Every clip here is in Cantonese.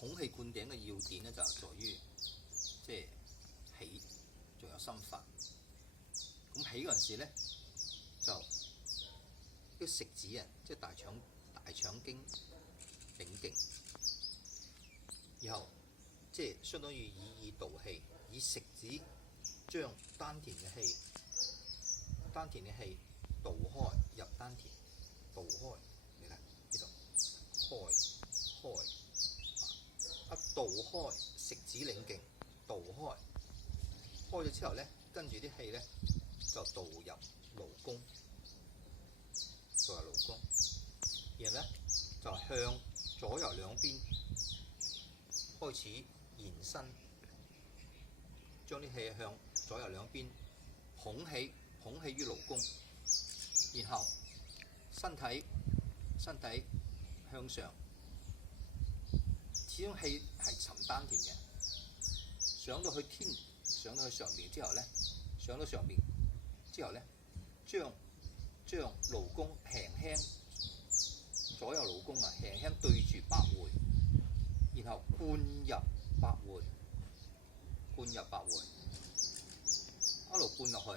捧氣灌頂嘅要點咧，就係在於即係起，仲有心法。咁起嗰陣時咧，就啲食指啊，即係大腸經頂勁，然後即係相當於以意導氣，以食指將丹田嘅氣導開入丹田，導開，你睇呢度開，一導開食指領勁，導開咗之後咧，跟住啲氣咧就導入勞宮，然後咧就向左右兩邊開始延伸，將啲氣向左右兩邊捧起於勞宮，然後身體向上，始終氣係沉丹田嘅，上到上面之後咧，將勞宮輕左右勞宮啊輕輕對住百會，然後灌入百會，一路灌落去，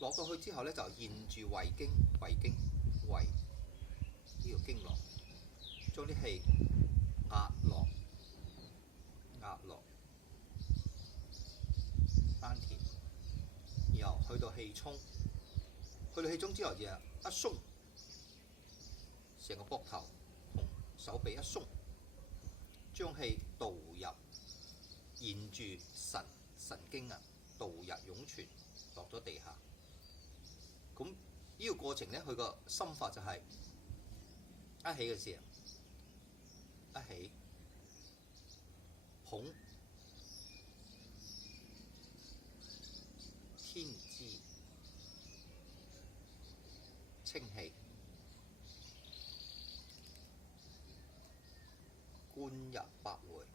落到去之後咧就沿住胃呢條經絡，將啲氣壓落丹田，然後去到氣衝之後就一鬆，成個膊頭同手臂一鬆，將氣導入，沿住神經啊導入湧泉落咗地下。咁呢個過程咧，佢個心法就係一起嘅時候，捧天之清氣，灌入百會，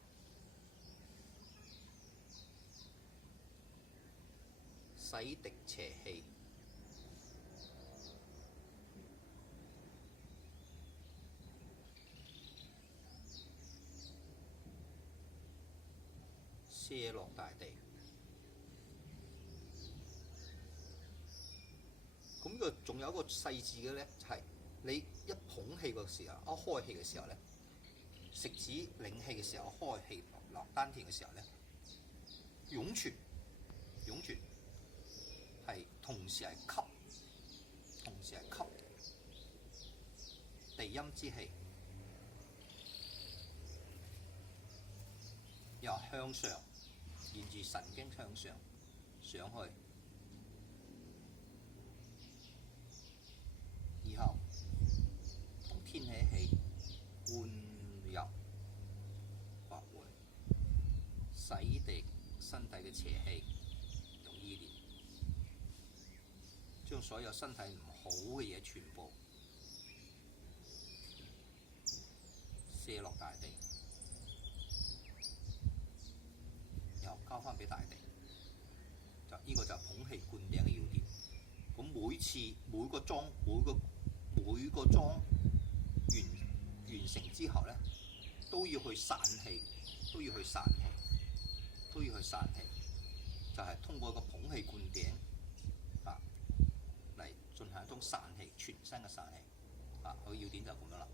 洗滌邪氣，瀉落大地。咁呢個仲有一個細緻嘅咧，就係你一捧氣嘅時候，一開氣嘅時候咧，食指領氣嘅時候，開氣落丹田嘅時候咧，湧泉係同時係吸地陰之氣，又向上，沿住神經向上去，然後同天起氣，灌入百會，洗滌身體嘅邪氣同意念，將所有身體唔好嘅嘢全部瀉落大地，然後交翻俾大地。呢個就係捧氣灌頂嘅要點。咁每個莊完成之後咧，都要去散氣，就係通過一個捧氣灌頂嚟進行一種散氣，全身嘅散氣。佢要點就咁樣啦。